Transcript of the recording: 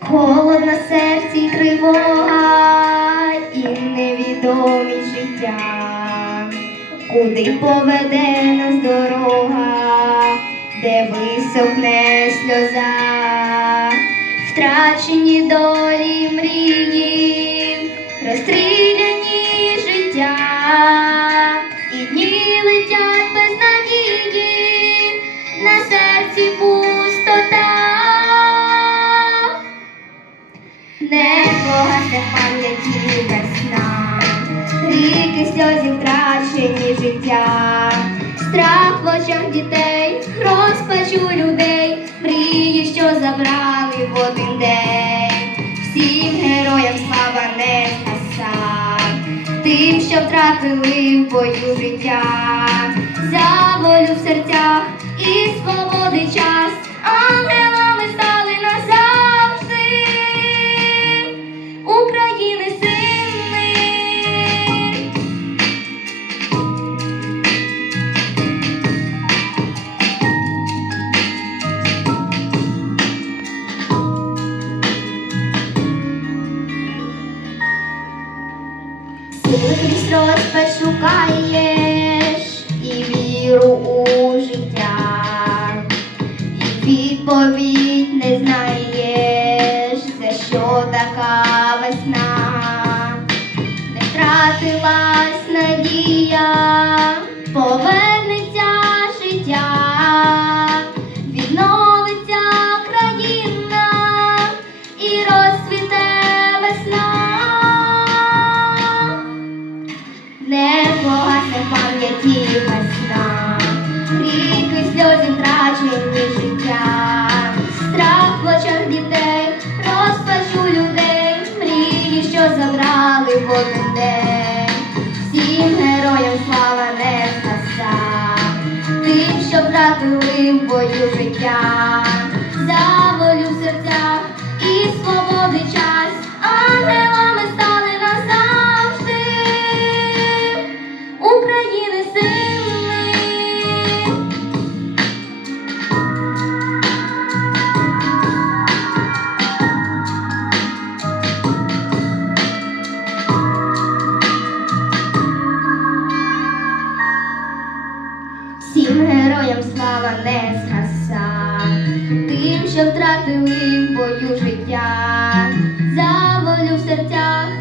Холод на серці тривога і невідомість життя, куди поведе нас дорога, де висохне сльоза, втрачені долі втрачені життя, страх в очах дітей, розпач у людей, мрії, що забрали в один день. Всім героям слава не згаса, тим, що втратили в бою життя, за волю в серцях і свободи час, Сили розпач шукаєш і віру у життя, і відповідь не знаєш, за що така весна, не втратилась надія, сльози життя, страх в очах дітей, розпач у людей, мрії, що забрали в один день. Всім героям слава не згаса, тим, що втратили в бою життя, слава не згаса, тим, що втратили в бою життя, за волю в серцях